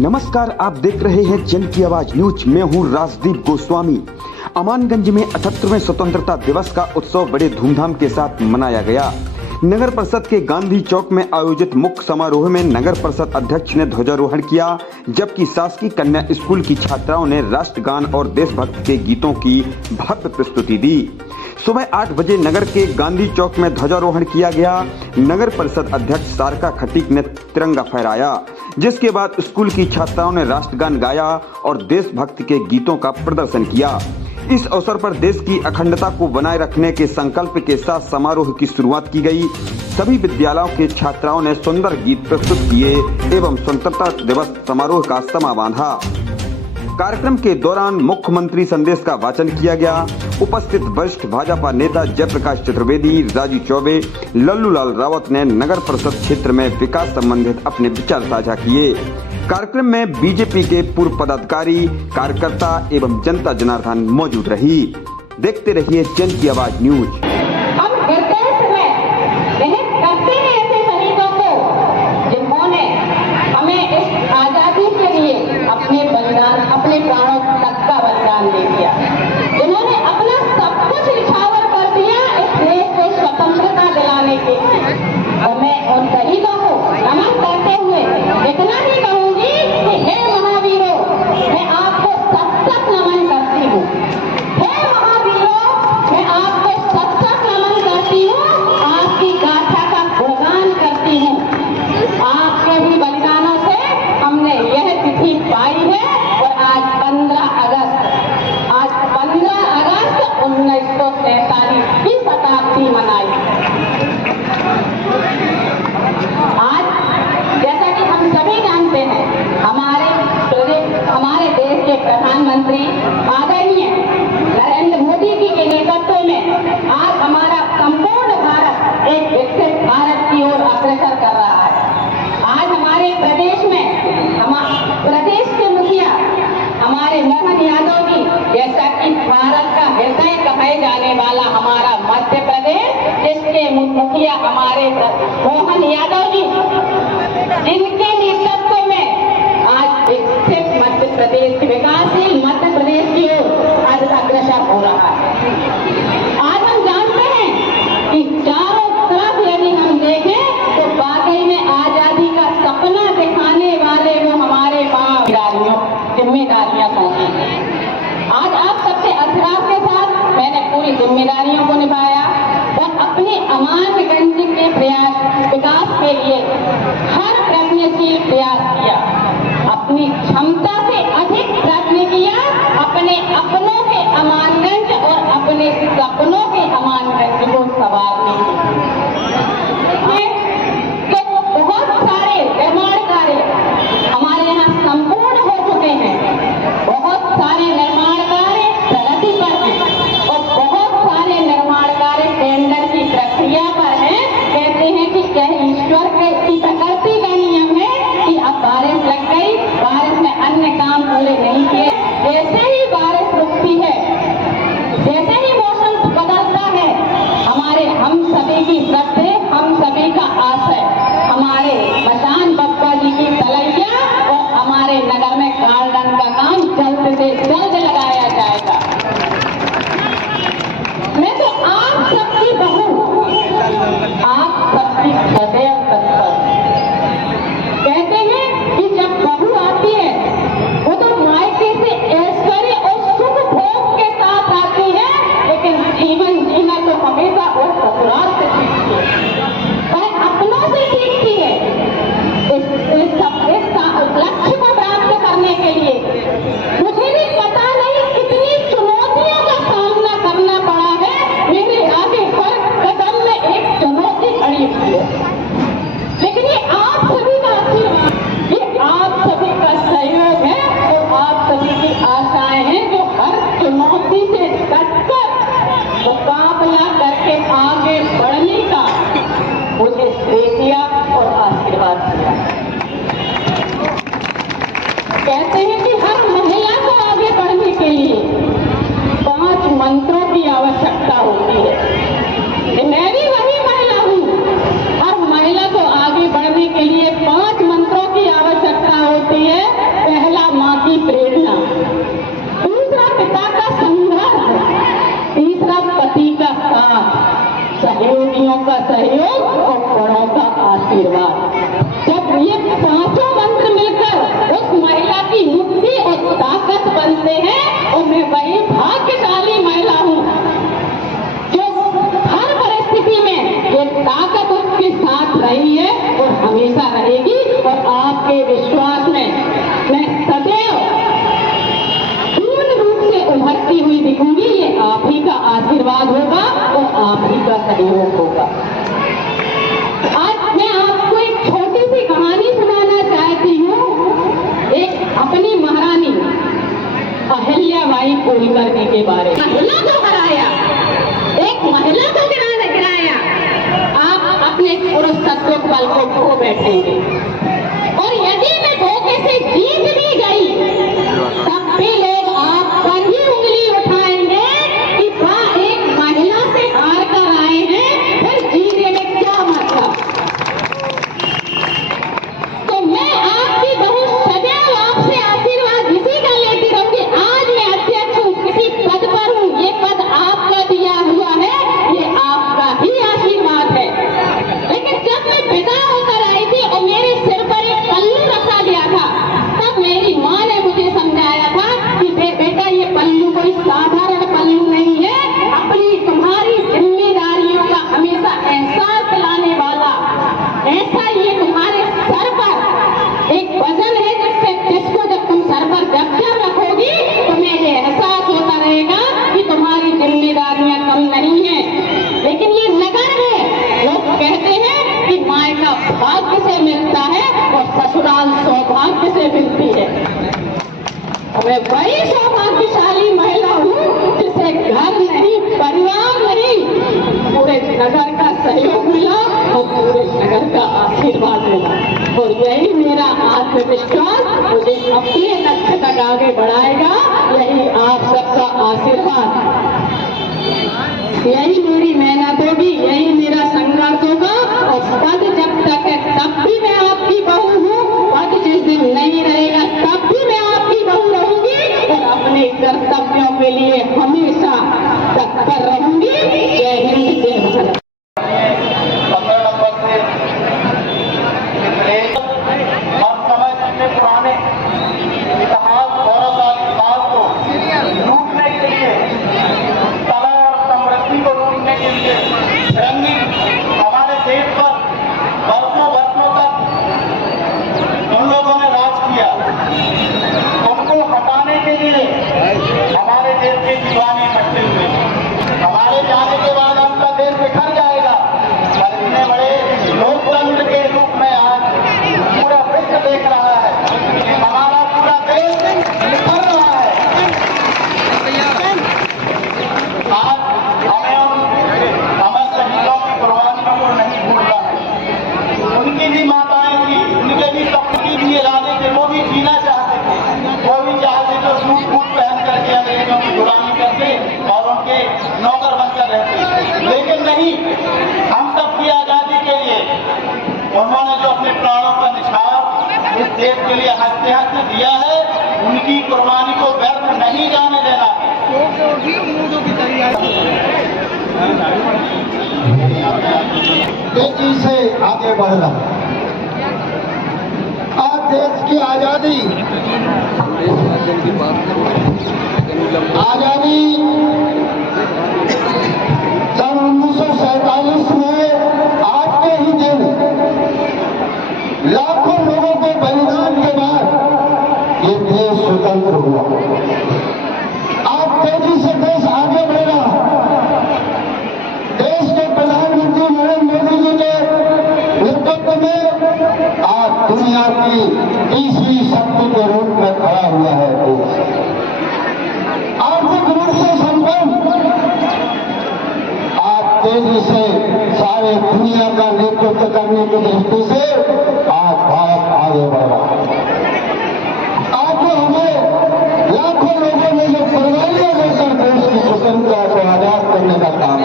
नमस्कार, आप देख रहे हैं जन की आवाज न्यूज। मैं हूं राजदीप गोस्वामी। अमानगंज में 78वें स्वतंत्रता दिवस का उत्सव बड़े धूमधाम के साथ मनाया गया। नगर परिषद के गांधी चौक में आयोजित मुख्य समारोह में नगर परिषद अध्यक्ष ने ध्वजारोहण किया, जबकि शासकीय कन्या स्कूल की छात्राओं ने राष्ट्रगान और देशभक्त के गीतों की भव्य प्रस्तुति दी। सुबह 8 बजे नगर के गांधी चौक में ध्वजारोहण किया गया। नगर परिषद अध्यक्ष सारिका खटीक ने तिरंगा फहराया, जिसके बाद स्कूल की छात्राओं ने राष्ट्रगान गाया और देशभक्ति के गीतों का प्रदर्शन किया। इस अवसर पर देश की अखंडता को बनाए रखने के संकल्प के साथ समारोह की शुरुआत की गई। सभी विद्यालयों के छात्राओं ने सुंदर गीत प्रस्तुत किए एवं स्वतंत्रता दिवस समारोह का समा बांधा। कार्यक्रम के दौरान मुख्यमंत्री संदेश का वाचन किया गया। उपस्थित वरिष्ठ भाजपा नेता जयप्रकाश चतुर्वेदी, राजू चौबे, लल्लूलाल रावत ने नगर परिषद क्षेत्र में विकास संबंधित अपने विचार साझा किए। कार्यक्रम में बीजेपी के पूर्व पदाधिकारी, कार्यकर्ता एवं जनता जनार्दन मौजूद रही। देखते रहिए जन की आवाज न्यूज। अपने प्राणों तक का बलिदान दे दिया, जिन्होंने अपना सब कुछ निछावर कर दिया इस देश को स्वतंत्रता दिलाने के लिए। और मैं उन शहीदों को नमन करते हुए इतना ही कहूंगी कि हे महावीरों, मैं आपको सत नमन करती हूँ। हे महावीरों, मैं आपको सत नमन करती हूँ, आपकी गाथा का गुणगान करती हूँ। आपके ही बलिदानों से हमने यह तिथि पाई है। आज 15 अगस्त 1947 की शताब्दी मनाई। आज जैसा कि हम सभी जानते हैं, हमारे देश के प्रधानमंत्री आदरणीय नरेंद्र मोदी जी के नेतृत्व में आज हमारा संपूर्ण भारत एक विकसित भारत की ओर अग्रसर कर रहा है। आज हमारे प्रदेश में प्रदेश के मुखिया हमारे मोहन यादव जी, जैसा कि भारत का हृदय कहे जाने वाला हमारा मध्य प्रदेश, जिसके मुखिया हमारे मोहन यादव जी, जिनके नेतृत्व में आज विकसित मध्य प्रदेश, विकासशील मध्य प्रदेश की ओर आज अग्रसर हो रहा है। आज हम जानते हैं कि चारों तरफ यदि हम देखें तो वाकई में आजादी का सपना दिखाने वाले वो हमारे जिम्मेदारियां सौंपी। आज आप सबसे असराफ के साथ मैंने पूरी जिम्मेदारियों को निभाया और अपने अमानगंज के विकास के लिए हर प्रयत्नशील प्रयास किया। अपनी क्षमता से अधिक प्रयत्न किया, अपने अपनों के अमानगंज और अपने सपनों के अमानगंज को संवारने के बहुत सारे निर्माण कार्य हमारे यहाँ संपूर्ण हो चुके हैं। बहुत सारे निर्माण कार्य प्रगति पर हैं और बहुत सारे निर्माण कार्य टेंडर की प्रक्रिया पर हैं। कहते हैं कि क्या ईश्वर की प्रकृति का नियम है कि अब बारिश लग गई, बारिश में अन्य काम पूरे नहीं किए। जैसे ही बारिश रुकती है, जैसे ही मौसम बदलता है, सहयोग होगा। आज मैं आपको एक छोटी सी कहानी सुनाना चाहती हूँ, एक अपनी महारानी अहिल्याबाई होलकर के बारे में। महिला को हराया, एक महिला को गिराया, आप अपने पुरुष तत्व बल को खो बैठेंगे। और यदि मैं धोखे से जीत भी गई, तब भी लोग आप पर ही उंगली उठाएंगे कि वाह, एक महिला से हार कर आए हैं, फिर जीने में क्या मतलब। तो मैं आपकी बहुत सदैव आपसे आशीर्वाद इसी का लेती रहूंगी। आज मैं अध्यक्ष हूँ, किसी पद पर हूँ, ये पद आपका दिया हुआ है, ये आपका ही आशीर्वाद है। लेकिन जब मैं पिता होकर आई थी और मेरे सिर पर एक पल्लू रखा गया था, तब मेरी माँ ने मुझे समझाया था कि बेटा, ये पल्लू कोई साधारण पल्लू नहीं है, अपनी तुम्हारी जिम्मेदारियों का हमेशा एहसास दिलाने वाला, ऐसा ये तुम्हारे सर पर एक वजन है, जिसको जब तुम सर पर जब रखोगी तो मुझे एहसास होता रहेगा कि तुम्हारी जिम्मेदारियां कम नहीं है। लेकिन ये नगर है, लोग कहते हैं कि मायका भाग्य से मिलता है और ससुराल सौभाग्य से मिलती है। मैं बड़ी सौभाग्यशाली महिला हूँ जिसे घर नहीं, परिवार नहीं, पूरे नगर का सहयोग मिला और पूरे नगर का आशीर्वाद मिला। और यही मेरा आत्मविश्वास मुझे अपने लक्ष्य तक आगे बढ़ाएगा, यही आप सबका आशीर्वाद, यही मेरी मेहनत होगी, यही मेरा संघर्ष होगा। और पद जब तक है तब भी मैं आपकी बहू हूँ, पद जिस दिन नहीं रहेगा तब भी मैं आपकी बहू रहूंगी और अपने कर्तव्यों के लिए हमेशा तत्पर रहूंगी। जय हिंद, जय भारत। 15 नंबर से हर समय के पुराने इतिहास, गौरवशाली इतिहास को लूटने के लिए, कला और समृद्धि को लूटने के लिए हमारे देश पर वर्षों तक उन लोगों ने राज किया। उनको हटाने के लिए हमारे देश के दीवाने इकट्ठे हुए। हमारे जाने के बाद आपका देश बिखर जाएगा, पर इतने बड़े लोकतंत्र के रूप में आज पूरा विश्व देख रहा है कि हमारा पूरा देश निखर रहा है। आज हमें अमर शहीदों की कुर्बानियों को नहीं भूलना है। उनकी भी माताएं थी, उनके भी सपने भी इरादे थे, वो भी जीना चाहते थे, वो भी चाहते तो सूट बूट पहन करके अंग्रेजों की गुलामी करते और उनके नौकर बनकर रहते। लेकिन नहीं, हम सबकी आजादी के लिए उन्होंने जो अपने प्राणों का निछावर इस देश के लिए हंसते हंसते दिया है, उनकी कुर्बानी को व्यर्थ नहीं जाने देना है। तेजी से आगे बढ़ना। आज देश की आजादी सन 1947 में आज के ही दिन लाखों लोगों के बलिदान के बाद ये देश स्वतंत्र हुआ। आज तेजी से देश आगे बढ़ रहा है। देश के प्रधानमंत्री नरेंद्र मोदी जी के नेतृत्व में आज दुनिया की तीसरी शक्ति के रूप में खड़ा हुआ है देश। आर्थिक रूप से संपन्न, आज तेजी से सारे दुनिया का नेतृत्व करने की दृष्टि से आज भारत आगे बढ़ रहा है। आज जो हमें लाखों लोगों ने जो कुर्बानियां देकर देश की स्वतंत्रता को आजाद करने का काम